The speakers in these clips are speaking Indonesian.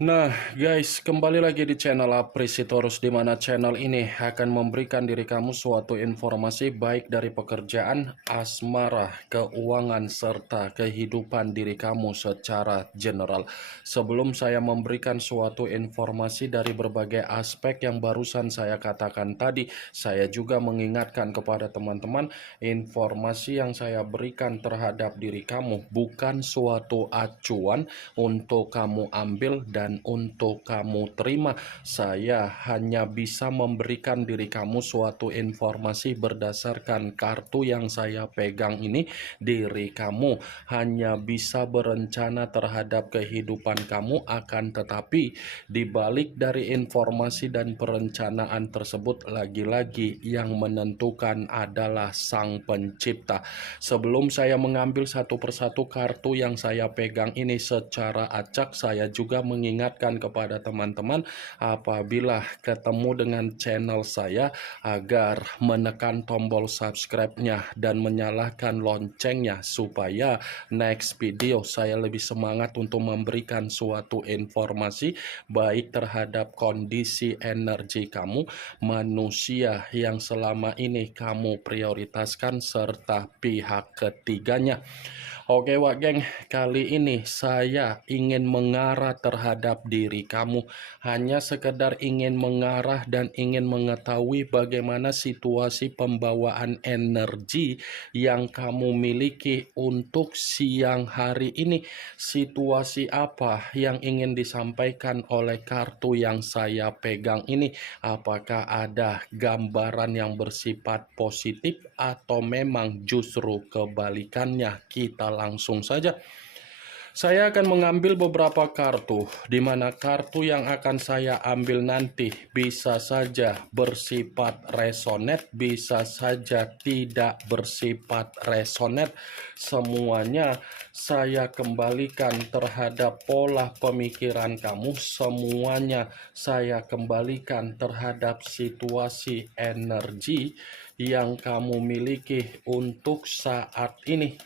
Nah guys, kembali lagi di channel Apresitorus, di mana channel ini akan memberikan diri kamu suatu informasi baik dari pekerjaan, asmara, keuangan, serta kehidupan diri kamu secara general. Sebelum saya memberikan suatu informasi dari berbagai aspek yang barusan saya katakan tadi, saya juga mengingatkan kepada teman-teman, informasi yang saya berikan terhadap diri kamu bukan suatu acuan untuk kamu ambil dan untuk kamu terima. Saya hanya bisa memberikan diri kamu suatu informasi berdasarkan kartu yang saya pegang ini. Diri kamu hanya bisa berencana terhadap kehidupan kamu, akan tetapi dibalik dari informasi dan perencanaan tersebut, lagi-lagi yang menentukan adalah Sang Pencipta. Sebelum saya mengambil satu persatu kartu yang saya pegang ini secara acak, saya juga mengingatkan kepada teman-teman apabila ketemu dengan channel saya agar menekan tombol subscribe-nya dan menyalakan loncengnya supaya next video saya lebih semangat untuk memberikan suatu informasi baik terhadap kondisi energi kamu, manusia yang selama ini kamu prioritaskan, serta pihak ketiganya. Oke Wak Geng, kali ini saya ingin mengarah terhadap diri kamu. Hanya sekedar ingin mengarah dan ingin mengetahui bagaimana situasi pembawaan energi yang kamu miliki untuk siang hari ini. Situasi apa yang ingin disampaikan oleh kartu yang saya pegang ini? Apakah ada gambaran yang bersifat positif atau memang justru kebalikannya? Kita langsung saja. Saya akan mengambil beberapa kartu, di mana kartu yang akan saya ambil nanti bisa saja bersifat resonet, bisa saja tidak bersifat resonet. Semuanya saya kembalikan terhadap pola pemikiran kamu, semuanya saya kembalikan terhadap situasi energi yang kamu miliki untuk saat ini.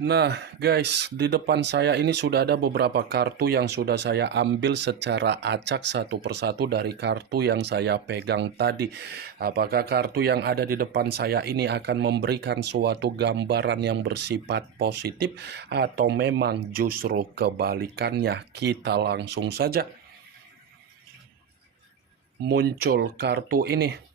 Nah guys, di depan saya ini sudah ada beberapa kartu yang sudah saya ambil secara acak satu persatu dari kartu yang saya pegang tadi. Apakah kartu yang ada di depan saya ini akan memberikan suatu gambaran yang bersifat positif atau memang justru kebalikannya? Kita langsung saja. Muncul kartu ini.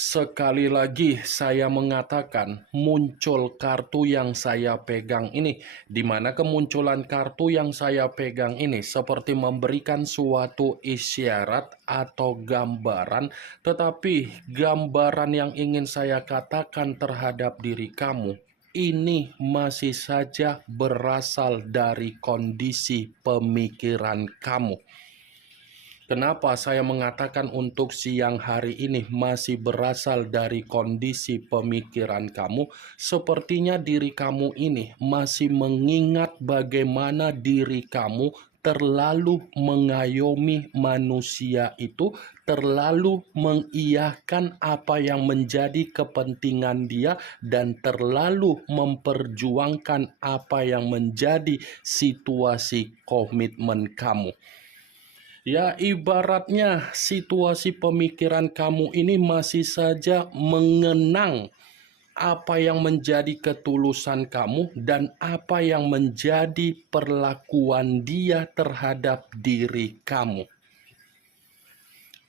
Sekali lagi saya mengatakan, muncul kartu yang saya pegang ini, di mana kemunculan kartu yang saya pegang ini seperti memberikan suatu isyarat atau gambaran, tetapi gambaran yang ingin saya katakan terhadap diri kamu ini masih saja berasal dari kondisi pemikiran kamu. Kenapa saya mengatakan untuk siang hari ini masih berasal dari kondisi pemikiran kamu? Sepertinya diri kamu ini masih mengingat bagaimana diri kamu terlalu mengayomi manusia itu, terlalu mengiyakan apa yang menjadi kepentingan dia, dan terlalu memperjuangkan apa yang menjadi situasi komitmen kamu. Ya, ibaratnya situasi pemikiran kamu ini masih saja mengenang apa yang menjadi ketulusan kamu dan apa yang menjadi perlakuan dia terhadap diri kamu.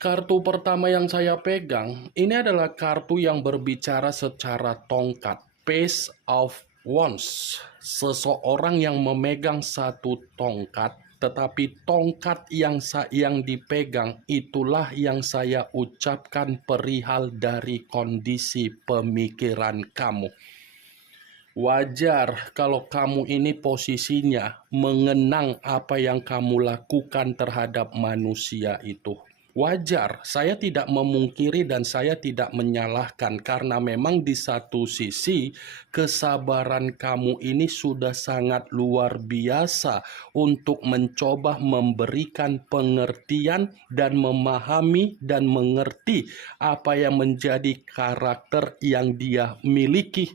Kartu pertama yang saya pegang, ini adalah kartu yang berbicara secara tongkat. Page of Wands. Seseorang yang memegang satu tongkat, tetapi tongkat yang dipegang itulah yang saya ucapkan perihal dari kondisi pemikiran kamu. Wajar kalau kamu ini posisinya mengenang apa yang kamu lakukan terhadap manusia itu. Wajar, saya tidak memungkiri dan saya tidak menyalahkan karena memang di satu sisi kesabaran kamu ini sudah sangat luar biasa untuk mencoba memberikan pengertian dan memahami dan mengerti apa yang menjadi karakter yang dia miliki.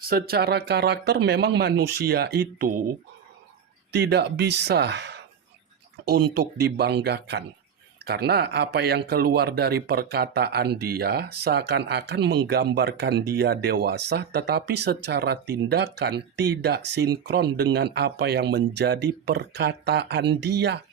Secara karakter memang manusia itu tidak bisa untuk dibanggakan. Karena apa yang keluar dari perkataan dia seakan-akan menggambarkan dia dewasa, tetapi secara tindakan tidak sinkron dengan apa yang menjadi perkataan dia.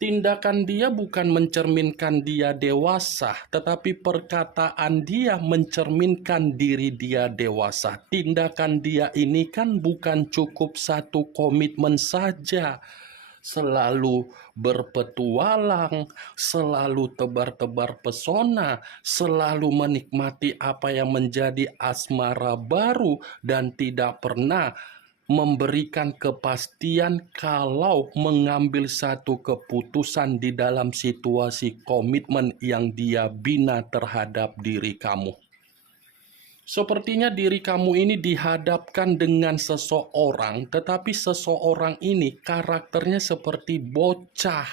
Tindakan dia bukan mencerminkan dia dewasa, tetapi perkataan dia mencerminkan diri dia dewasa. Tindakan dia ini kan bukan cukup satu komitmen saja. Selalu berpetualang, selalu tebar-tebar pesona, selalu menikmati apa yang menjadi asmara baru, dan tidak pernah memberikan kepastian kalau mengambil satu keputusan di dalam situasi komitmen yang dia bina terhadap diri kamu. Sepertinya diri kamu ini dihadapkan dengan seseorang, tetapi seseorang ini karakternya seperti bocah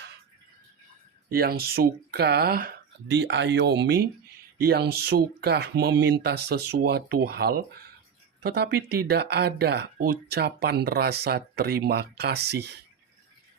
yang suka diayomi, yang suka meminta sesuatu hal, tetapi tidak ada ucapan rasa terima kasih.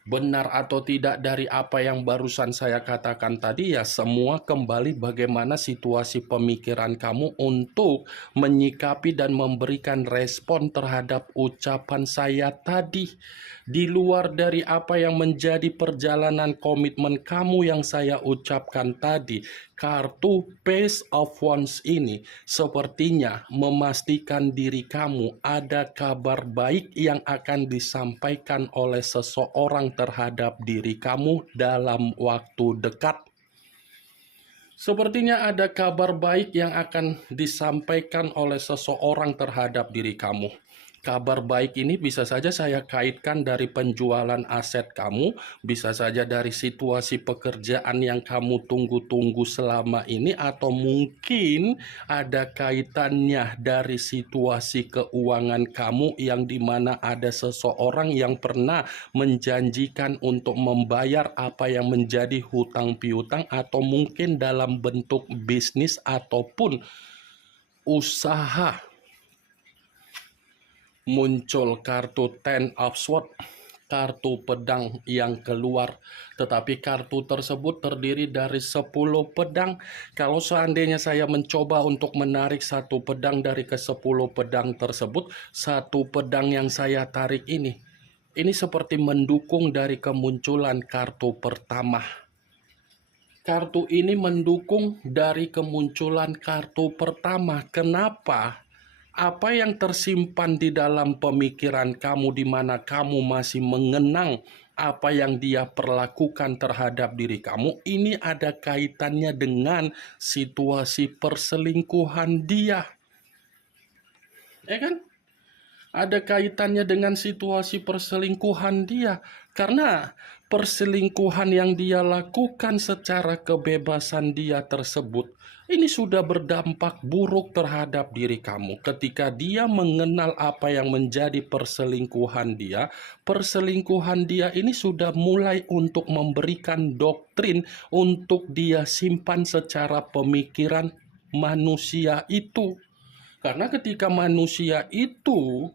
Benar atau tidak dari apa yang barusan saya katakan tadi, ya semua kembali bagaimana situasi pemikiran kamu untuk menyikapi dan memberikan respon terhadap ucapan saya tadi. Di luar dari apa yang menjadi perjalanan komitmen kamu yang saya ucapkan tadi, kartu Page of Wands ini sepertinya memastikan diri kamu ada kabar baik yang akan disampaikan oleh seseorang terhadap diri kamu dalam waktu dekat. Sepertinya ada kabar baik yang akan disampaikan oleh seseorang terhadap diri kamu. Kabar baik ini bisa saja saya kaitkan dari penjualan aset kamu, bisa saja dari situasi pekerjaan yang kamu tunggu-tunggu selama ini, atau mungkin ada kaitannya dari situasi keuangan kamu yang dimana ada seseorang yang pernah menjanjikan untuk membayar apa yang menjadi hutang piutang, atau mungkin dalam bentuk bisnis ataupun usaha. Muncul kartu Ten of Swords, kartu pedang yang keluar, tetapi kartu tersebut terdiri dari 10 pedang. Kalau seandainya saya mencoba untuk menarik satu pedang dari ke-10 pedang tersebut, satu pedang yang saya tarik ini seperti mendukung dari kemunculan kartu pertama. Kartu ini mendukung dari kemunculan kartu pertama. Kenapa? Apa yang tersimpan di dalam pemikiran kamu, di mana kamu masih mengenang apa yang dia perlakukan terhadap diri kamu, ini ada kaitannya dengan situasi perselingkuhan dia. Ya kan? Ada kaitannya dengan situasi perselingkuhan dia. Karena perselingkuhan yang dia lakukan secara kebebasan dia tersebut, ini sudah berdampak buruk terhadap diri kamu. Ketika dia mengenal apa yang menjadi perselingkuhan dia ini sudah mulai untuk memberikan doktrin untuk dia simpan secara pemikiran manusia itu. Karena ketika manusia itu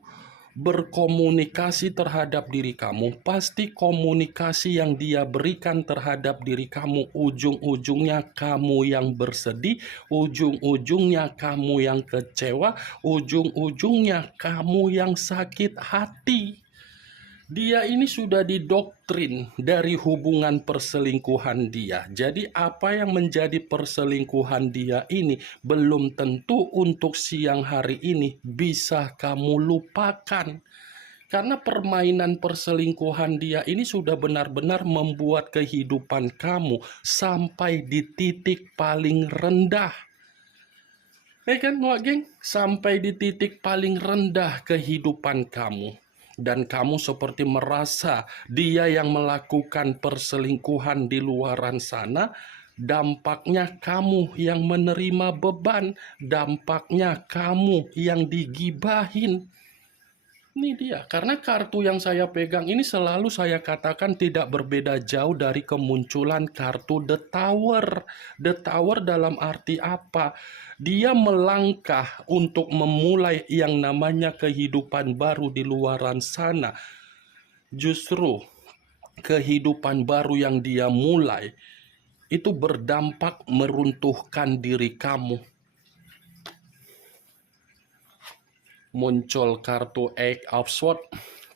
berkomunikasi terhadap diri kamu, pasti komunikasi yang dia berikan terhadap diri kamu, ujung-ujungnya kamu yang bersedih, ujung-ujungnya kamu yang kecewa, ujung-ujungnya kamu yang sakit hati. Dia ini sudah didoktrin dari hubungan perselingkuhan dia. Jadi apa yang menjadi perselingkuhan dia ini belum tentu untuk siang hari ini bisa kamu lupakan. Karena permainan perselingkuhan dia ini sudah benar-benar membuat kehidupan kamu sampai di titik paling rendah. Kan, Wak Geng? Sampai di titik paling rendah kehidupan kamu. Dan kamu seperti merasa dia yang melakukan perselingkuhan di luaran sana, dampaknya kamu yang menerima beban, dampaknya kamu yang digibahin. Ini dia, karena kartu yang saya pegang ini selalu saya katakan tidak berbeda jauh dari kemunculan kartu The Tower. The Tower dalam arti apa? Dia melangkah untuk memulai yang namanya kehidupan baru di luaran sana. Justru kehidupan baru yang dia mulai itu berdampak meruntuhkan diri kamu. Muncul kartu Eight of Swords,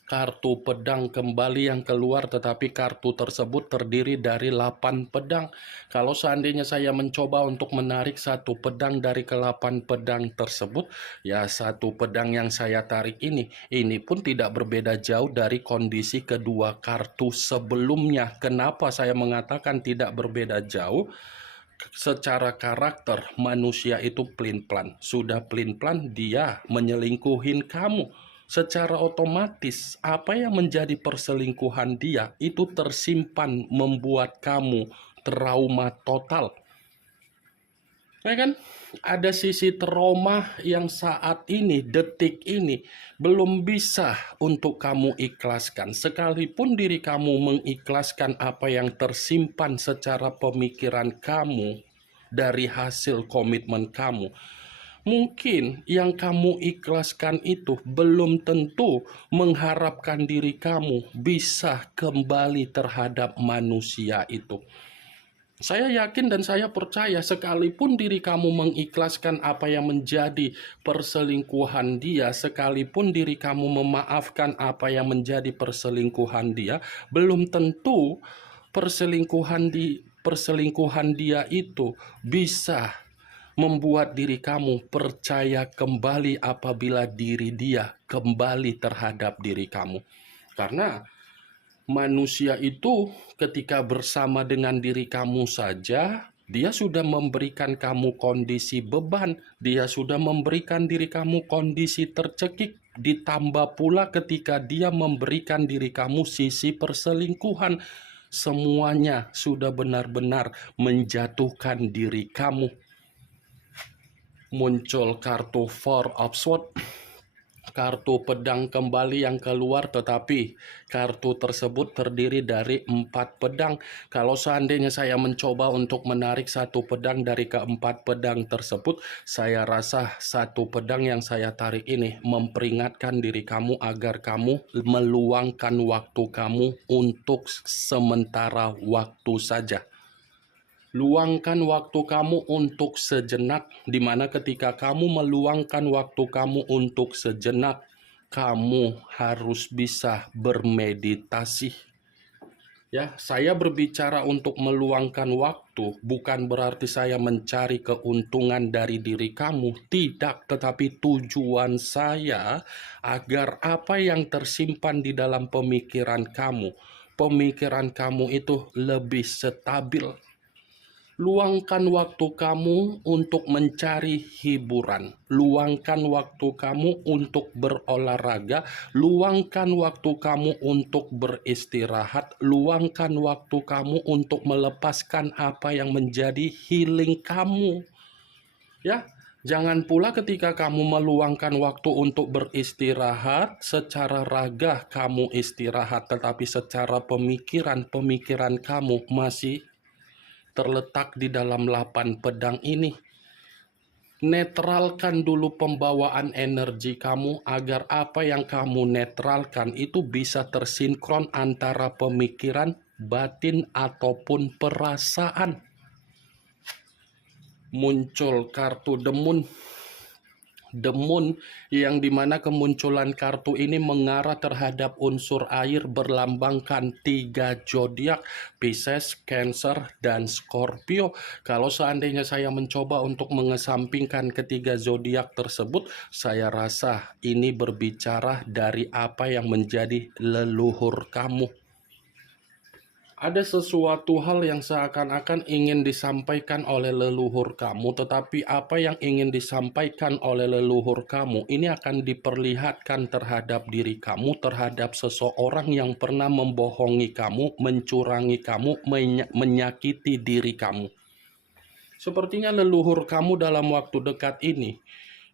kartu pedang kembali yang keluar, tetapi kartu tersebut terdiri dari 8 pedang. Kalau seandainya saya mencoba untuk menarik satu pedang dari ke-8 pedang tersebut, ya satu pedang yang saya tarik ini pun tidak berbeda jauh dari kondisi kedua kartu sebelumnya. Kenapa saya mengatakan tidak berbeda jauh? Secara karakter manusia itu pelin-pelan. Sudah pelin-pelan dia menyelingkuhin kamu. Secara otomatis apa yang menjadi perselingkuhan dia itu tersimpan membuat kamu trauma total. Ya kan? Ada sisi trauma yang saat ini, detik ini, belum bisa untuk kamu ikhlaskan. Sekalipun diri kamu mengikhlaskan apa yang tersimpan secara pemikiran kamu dari hasil komitmen kamu, mungkin yang kamu ikhlaskan itu belum tentu mengharapkan diri kamu bisa kembali terhadap manusia itu. Saya yakin dan saya percaya sekalipun diri kamu mengikhlaskan apa yang menjadi perselingkuhan dia, sekalipun diri kamu memaafkan apa yang menjadi perselingkuhan dia, belum tentu perselingkuhan dia itu bisa membuat diri kamu percaya kembali apabila diri dia kembali terhadap diri kamu. Karena manusia itu ketika bersama dengan diri kamu saja, dia sudah memberikan kamu kondisi beban, dia sudah memberikan diri kamu kondisi tercekik, ditambah pula ketika dia memberikan diri kamu sisi perselingkuhan, semuanya sudah benar-benar menjatuhkan diri kamu. Muncul kartu Four of Swords, kartu pedang kembali yang keluar, tetapi kartu tersebut terdiri dari 4 pedang. Kalau seandainya saya mencoba untuk menarik satu pedang dari ke-4 pedang tersebut, saya rasa satu pedang yang saya tarik ini memperingatkan diri kamu agar kamu meluangkan waktu kamu untuk sementara waktu saja. Luangkan waktu kamu untuk sejenak, di mana ketika kamu meluangkan waktu kamu untuk sejenak, kamu harus bisa bermeditasi. Ya, saya berbicara untuk meluangkan waktu, bukan berarti saya mencari keuntungan dari diri kamu, tidak, tetapi tujuan saya agar apa yang tersimpan di dalam pemikiran kamu itu lebih stabil. Luangkan waktu kamu untuk mencari hiburan. Luangkan waktu kamu untuk berolahraga. Luangkan waktu kamu untuk beristirahat. Luangkan waktu kamu untuk melepaskan apa yang menjadi healing kamu. Ya, jangan pula ketika kamu meluangkan waktu untuk beristirahat, secara raga kamu istirahat, tetapi secara pemikiran kamu masih terletak di dalam 8 pedang ini. Netralkan dulu pembawaan energi kamu agar apa yang kamu netralkan itu bisa tersinkron antara pemikiran, batin, ataupun perasaan. Muncul kartu The Moon. The Moon, yang dimana kemunculan kartu ini mengarah terhadap unsur air berlambangkan 3 zodiak, Pisces, Cancer, dan Scorpio. Kalau seandainya saya mencoba untuk mengesampingkan ketiga zodiak tersebut, saya rasa ini berbicara dari apa yang menjadi leluhur kamu. Ada sesuatu hal yang seakan-akan ingin disampaikan oleh leluhur kamu, tetapi apa yang ingin disampaikan oleh leluhur kamu ini akan diperlihatkan terhadap diri kamu, terhadap seseorang yang pernah membohongi kamu, mencurangi kamu, menyakiti diri kamu. Sepertinya leluhur kamu dalam waktu dekat ini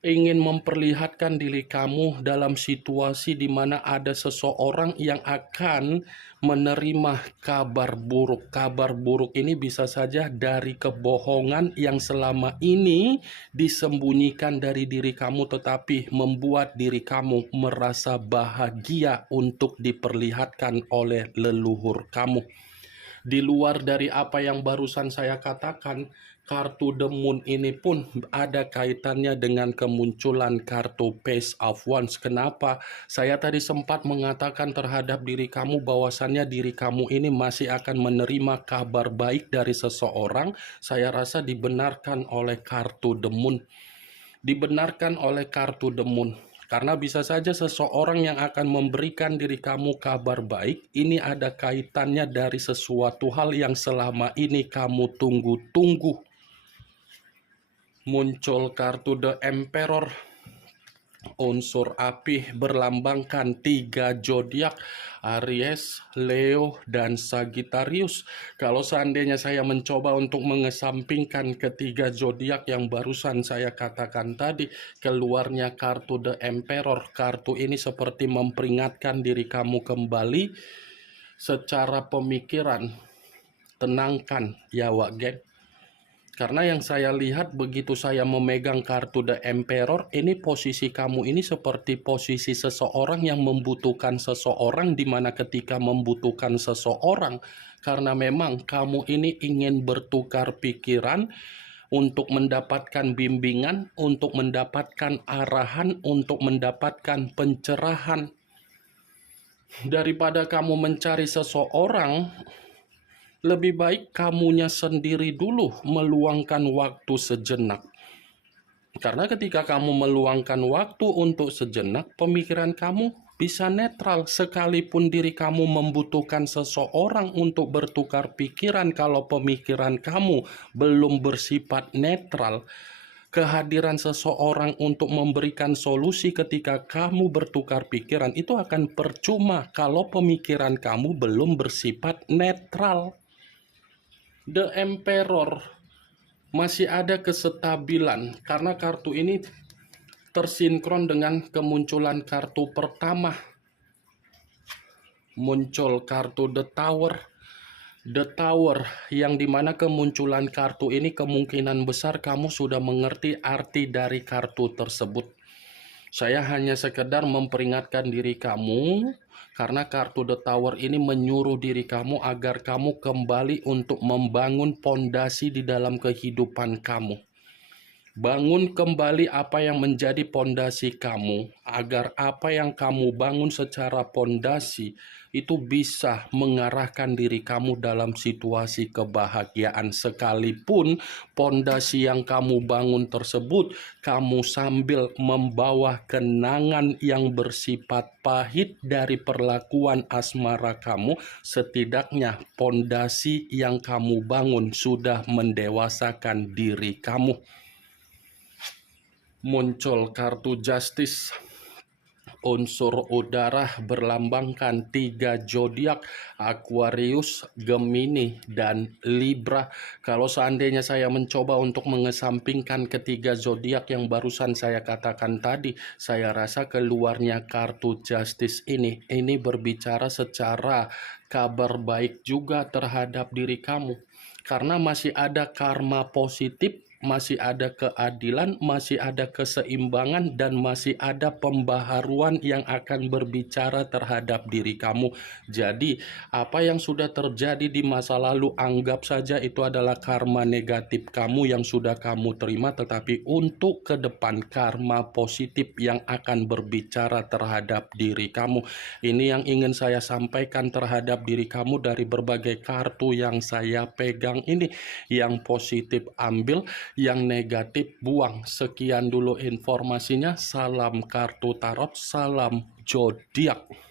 ingin memperlihatkan diri kamu dalam situasi di mana ada seseorang yang akan menerima kabar buruk. Kabar buruk ini bisa saja dari kebohongan yang selama ini disembunyikan dari diri kamu, tetapi membuat diri kamu merasa bahagia untuk diperlihatkan oleh leluhur kamu. Di luar dari apa yang barusan saya katakan, kartu The Moon ini pun ada kaitannya dengan kemunculan kartu Page of Wands. Kenapa? Saya tadi sempat mengatakan terhadap diri kamu bahwasannya diri kamu ini masih akan menerima kabar baik dari seseorang. Saya rasa dibenarkan oleh kartu The Moon. Dibenarkan oleh kartu The Moon. Karena bisa saja seseorang yang akan memberikan diri kamu kabar baik, ini ada kaitannya dari sesuatu hal yang selama ini kamu tunggu-tunggu. Muncul kartu The Emperor, unsur api berlambangkan 3 zodiak, Aries, Leo, dan Sagittarius. Kalau seandainya saya mencoba untuk mengesampingkan ketiga zodiak yang barusan saya katakan tadi, keluarnya kartu The Emperor. Kartu ini seperti memperingatkan diri kamu kembali secara pemikiran. Tenangkan ya Wak Geng. Karena yang saya lihat begitu saya memegang kartu The Emperor, ini posisi kamu ini seperti posisi seseorang yang membutuhkan seseorang, di mana ketika membutuhkan seseorang, karena memang kamu ini ingin bertukar pikiran untuk mendapatkan bimbingan, untuk mendapatkan arahan, untuk mendapatkan pencerahan. Daripada kamu mencari seseorang, lebih baik kamunya sendiri dulu meluangkan waktu sejenak. Karena ketika kamu meluangkan waktu untuk sejenak, pemikiran kamu bisa netral. Sekalipun diri kamu membutuhkan seseorang untuk bertukar pikiran, kalau pemikiran kamu belum bersifat netral, kehadiran seseorang untuk memberikan solusi ketika kamu bertukar pikiran itu akan percuma kalau pemikiran kamu belum bersifat netral. The Emperor masih ada kesestabilan karena kartu ini tersinkron dengan kemunculan kartu pertama. Muncul kartu The Tower. The Tower, yang dimana kemunculan kartu ini kemungkinan besar kamu sudah mengerti arti dari kartu tersebut. Saya hanya sekedar memperingatkan diri kamu, karena kartu The Tower ini menyuruh diri kamu agar kamu kembali untuk membangun pondasi di dalam kehidupan kamu. Bangun kembali apa yang menjadi pondasi kamu, agar apa yang kamu bangun secara pondasi itu bisa mengarahkan diri kamu dalam situasi kebahagiaan. Sekalipun pondasi yang kamu bangun tersebut, kamu sambil membawa kenangan yang bersifat pahit dari perlakuan asmara kamu, setidaknya pondasi yang kamu bangun sudah mendewasakan diri kamu. Muncul kartu Justice, unsur udara berlambangkan 3 zodiak, Aquarius, Gemini, dan Libra. Kalau seandainya saya mencoba untuk mengesampingkan ketiga zodiak yang barusan saya katakan tadi, saya rasa keluarnya kartu Justice ini berbicara secara kabar baik juga terhadap diri kamu. Karena masih ada karma positif masih ada keadilan, masih ada keseimbangan, dan masih ada pembaharuan yang akan berbicara terhadap diri kamu. Jadi, apa yang sudah terjadi di masa lalu, anggap saja itu adalah karma negatif kamu yang sudah kamu terima, tetapi untuk ke depan karma positif yang akan berbicara terhadap diri kamu. Ini yang ingin saya sampaikan terhadap diri kamu dari berbagai kartu yang saya pegang ini. Yang positif ambil, yang negatif buang. Sekian dulu informasinya. Salam kartu tarot, salam zodiak.